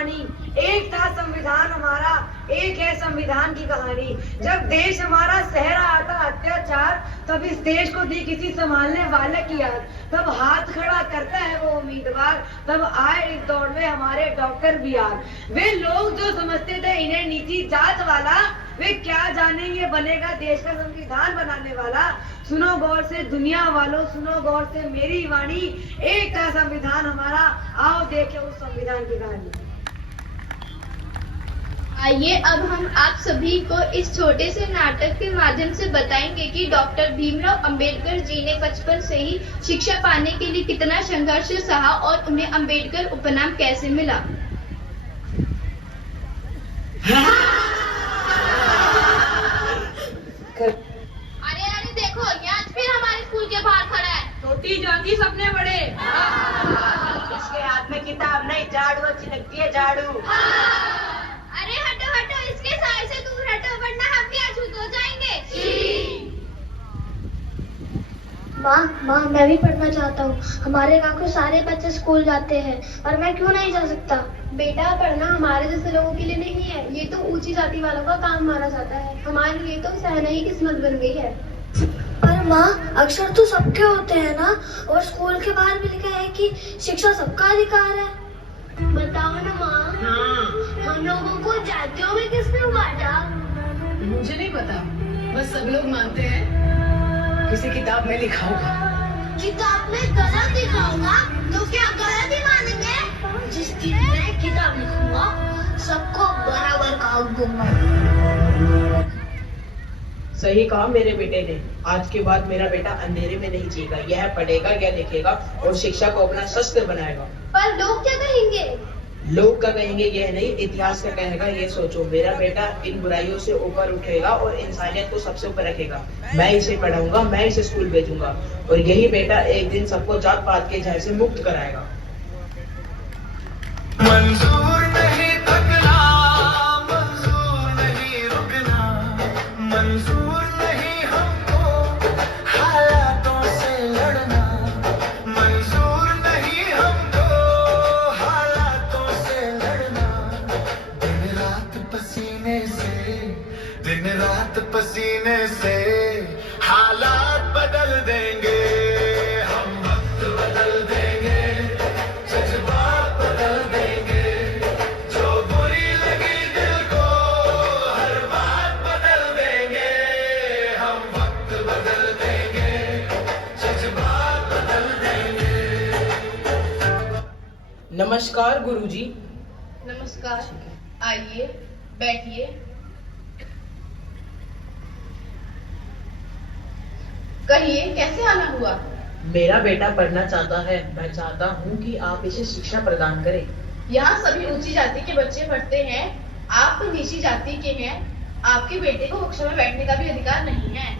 वाणी, एक था संविधान हमारा, एक है संविधान की कहानी। जब देश हमारा सह रहा था अत्याचार, तब इस देश को दी किसी संभालने वाले की याद। तब हाथ खड़ा करता है वो उम्मीदवार, तब आए इस दौड़ में हमारे डॉक्टर बी आर। वे लोग जो समझते थे इन्हें नीति जात वाला, वे क्या जाने ये बनेगा देश का संविधान बनाने वाला। सुनो गौर से दुनिया वालों, सुनो गौर से मेरी वाणी, एक था संविधान हमारा, आओ देखें उस संविधान की कहानी। आइए अब हम आप सभी को इस छोटे से नाटक के माध्यम से बताएंगे कि डॉक्टर भीमराव अंबेडकर जी ने बचपन से ही शिक्षा पाने के लिए कितना संघर्ष सहा और उन्हें अंबेडकर उपनाम कैसे मिला। अरे अरे देखो, यहाँ फिर हमारे स्कूल के बाहर खड़ा है। छोटी जाति सपने बड़े। इसके हाथ में किताब नहीं, झाड़ू अच्छी लगती है, झाड़ू। अरे हटो हटो, इसके साय से दूर हटो, वरना हम भी अछूत हो जाएंगे। माँ मैं भी पढ़ना चाहता हूँ। हमारे गांव के सारे बच्चे स्कूल जाते हैं और मैं क्यों नहीं जा सकता? बेटा पढ़ना हमारे जैसे लोगों के लिए नहीं है, ये तो ऊंची जाति वालों का काम माना जाता है। हमारे लिए तो सहना ही किस्मत बन गई है। पर माँ, अक्षर तो सबके होते हैं ना, और स्कूल के बाहर भी लिखा है कि शिक्षा सबका अधिकार है। बताओ ना माँ, हम लोगों को जातियों में किसने बांटा? मुझे नहीं पता, बस सब लोग मानते हैं किसी किताब में लिखा होगा। किताब में गलत लिखा होगा तो क्या गलत ही मानेंगे? जिस दिन मैं किताब लिखूंगा, सबको बराबर का दूंगा। सही कहा मेरे बेटे ने। आज के बाद मेरा बेटा अंधेरे में नहीं जिएगा, यह पढ़ेगा, यह लिखेगा और शिक्षा को अपना शस्त्र बनाएगा। पर लोग क्या कहेंगे? लोग का कहेंगे यह नहीं, इतिहास का कहेगा ये सोचो। मेरा बेटा इन बुराइयों से ऊपर उठेगा और इंसानियत को सबसे ऊपर रखेगा। मैं इसे पढ़ाऊंगा, मैं इसे स्कूल भेजूंगा और यही बेटा एक दिन सबको जात पात के जहर से मुक्त कराएगा। मंजूर नहीं थकना, मंजूर नहीं रुकना, मंजूर नहीं हमको हालातों से लड़ना, मंजूर नहीं हमको हालातों से लड़ना। दिन रात पसीने से, दिन रात पसीने से हालात बदल देंगे, हम वक्त बदल देंगे, जज्बात बदल देंगे, जो बुरी लगी दिल को हर बात बदल देंगे, हम वक्त बदल देंगे, जज्बात बदल देंगे। नमस्कार गुरुजी। नमस्कार, आइए बैठिए। कहिए कैसे आना हुआ? मेरा बेटा पढ़ना चाहता है, मैं चाहता हूँ कि आप इसे शिक्षा प्रदान करें। यहाँ सभी ऊंची जाति के बच्चे पढ़ते हैं, आप नीची जाति के हैं। आपके बेटे को कक्षा में बैठने का भी अधिकार नहीं है।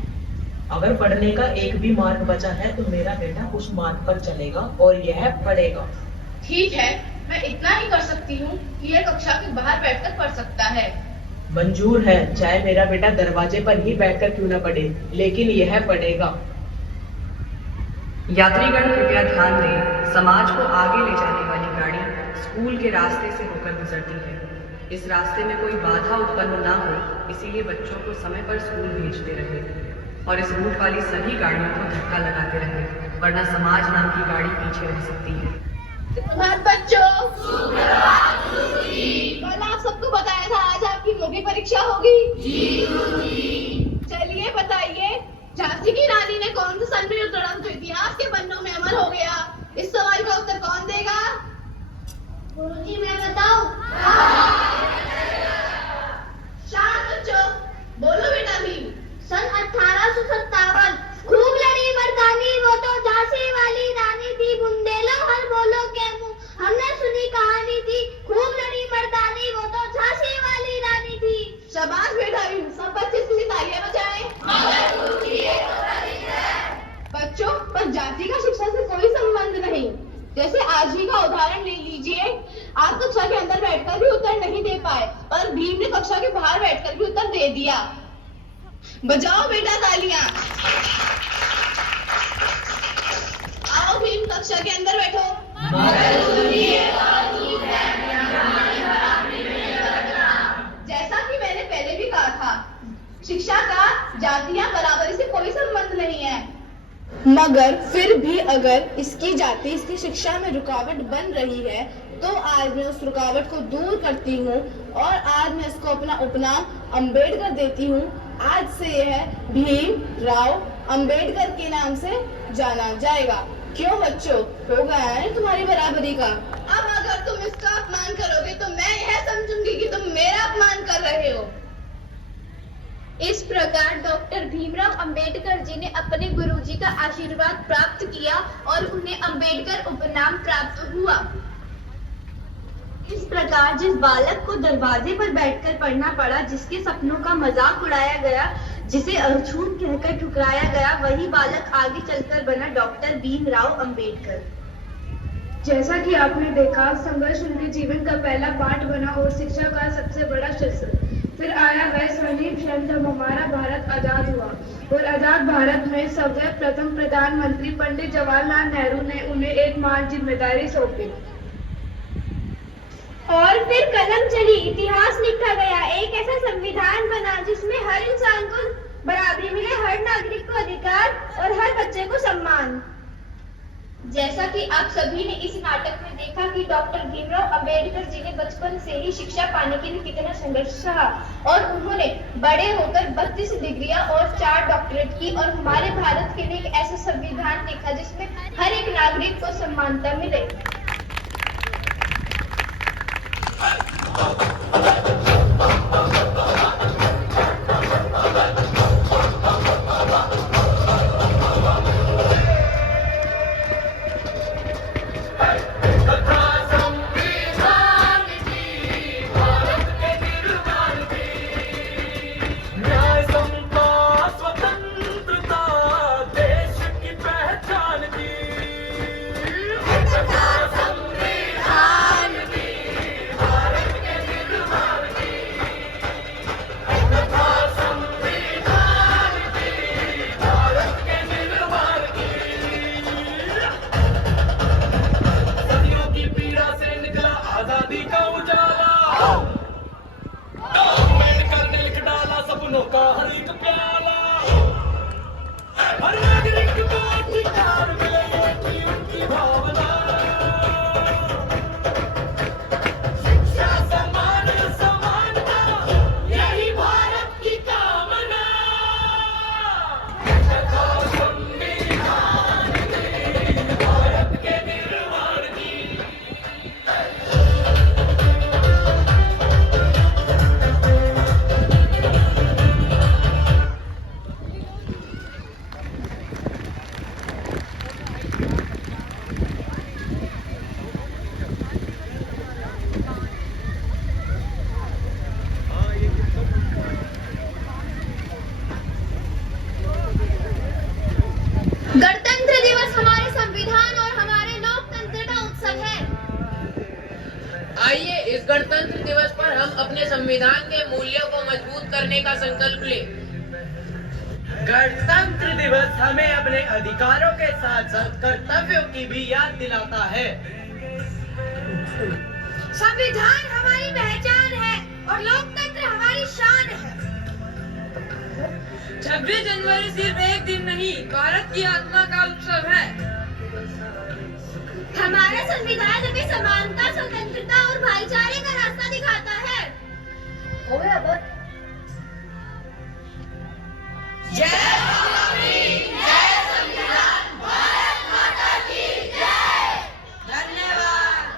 अगर पढ़ने का एक भी मार्ग बचा है तो मेरा बेटा उस मार्ग पर चलेगा और यह पढ़ेगा। ठीक है, मैं इतना ही कर सकती हूँ कि यह कक्षा के बाहर बैठकर पढ़ सकता है। मंजूर है, चाहे मेरा बेटा दरवाजे पर ही बैठकर क्यों न पढ़े, लेकिन यह पढ़ेगा। यात्रीगण कृपया ध्यान दें, समाज को आगे ले जाने वाली गाड़ी स्कूल के रास्ते से होकर गुजरती है। इस रास्ते में कोई बाधा उत्पन्न ना हो, इसीलिए बच्चों को समय पर स्कूल भेजते रहे और इस रूट वाली सभी गाड़ियों को धक्का लगाते रहे, वरना समाज नाम की गाड़ी पीछे रह सकती है। बच्चों, कल आप सबको बताया था आज आपकी मुख्य परीक्षा होगी। चलिए बताइए, झांसी की रानी ने कौन सा सन में उतरा जो इतिहास के पन्नों में अमर हो गया? इस सवाल का उत्तर कौन देगा? गुरुजी मैं बताऊं? शांत बच्चों, बोलो बेटा भी। सन 1857। खूब लड़ी मर्दानी, वो तो झांसी वाली रानी थी। बुंदेलो हर बोलो के मुंह, हमने सुनी कहानी थी। खूब लड़ी मर्दानी, वो तो झांसी वाली रानी थी। शाबाश बेटा भी, सब बच्चे इसके लिए तालियां बजाएं। बच्चों, पर जाति का शिक्षा से कोई संबंध नहीं। जैसे आज ही का उदाहरण ले लीजिए, आप कक्षा के अंदर बैठकर भी उत्तर नहीं दे पाए, पर भीम ने कक्षा के बाहर बैठकर भी उत्तर दे दिया। बजाओ बेटा तालियां। आओ भीम, कक्षा के अंदर बैठो। मगर फिर भी अगर इसकी जाति इसकी शिक्षा में रुकावट बन रही है तो आज मैं उस रुकावट को दूर करती हूँ और आज मैं इसको अपना उपनाम अंबेडकर देती हूँ। आज से यह भीम राव अंबेडकर के नाम से जाना जाएगा। क्यों बच्चों, हो गया है ना तुम्हारी बराबरी का? अब अगर तुम इसका अपमान करोगे तो मैं यह समझूंगी कि तुम मेरा अपमान कर रहे हो। इस प्रकार डॉक्टर भीमराव अंबेडकर जी ने अपने गुरुजी का आशीर्वाद प्राप्त किया और उन्हें अंबेडकर उपनाम प्राप्त हुआ। इस प्रकार जिस बालक को दरवाजे पर बैठकर पढ़ना पड़ा, जिसके सपनों का मजाक उड़ाया गया, जिसे अछूत कहकर ठुकराया गया, वही बालक आगे चलकर बना डॉक्टर भीमराव अंबेडकर। जैसा कि आपने देखा, संघर्ष उनके जीवन का पहला पाठ बना और शिक्षा का सबसे बड़ा शस्त्र। फिर आया वह स्वर्णिम क्षण जब हमारा भारत आजाद हुआ और आजाद भारत में सर्वप्रथम प्रधानमंत्री पंडित जवाहरलाल नेहरू ने उन्हें एक महान जिम्मेदारी सौंपी। और फिर कलम चली, इतिहास लिखा गया, एक ऐसा संविधान बना जिसमें हर इंसान को बराबरी मिले, हर नागरिक को अधिकार और हर बच्चे को सम्मान। जैसा कि आप सभी ने इस नाटक में देखा कि डॉक्टर भीमराव अंबेडकर जी ने बचपन से ही शिक्षा पाने के लिए कितना संघर्ष सहा और उन्होंने बड़े होकर 32 डिग्रियां और 4 डॉक्टरेट की और हमारे भारत के लिए एक ऐसा संविधान लिखा जिसमें हर एक नागरिक को समानता मिले। गणतंत्र दिवस हमारे संविधान और हमारे लोकतंत्र का उत्सव है। आइए इस गणतंत्र दिवस पर हम अपने संविधान के मूल्यों को मजबूत करने का संकल्प लें। गणतंत्र दिवस हमें अपने अधिकारों के साथ साथ कर्तव्यों की भी याद दिलाता है। संविधान हमारी पहचान है और लोकतंत्र हमारी शान है। 26 जनवरी सिर्फ एक दिन नहीं, भारत की आत्मा का उत्सव है। हमारा संविधान हमें समानता, स्वतंत्रता और भाईचारे का रास्ता दिखाता है। जय धन्यवाद।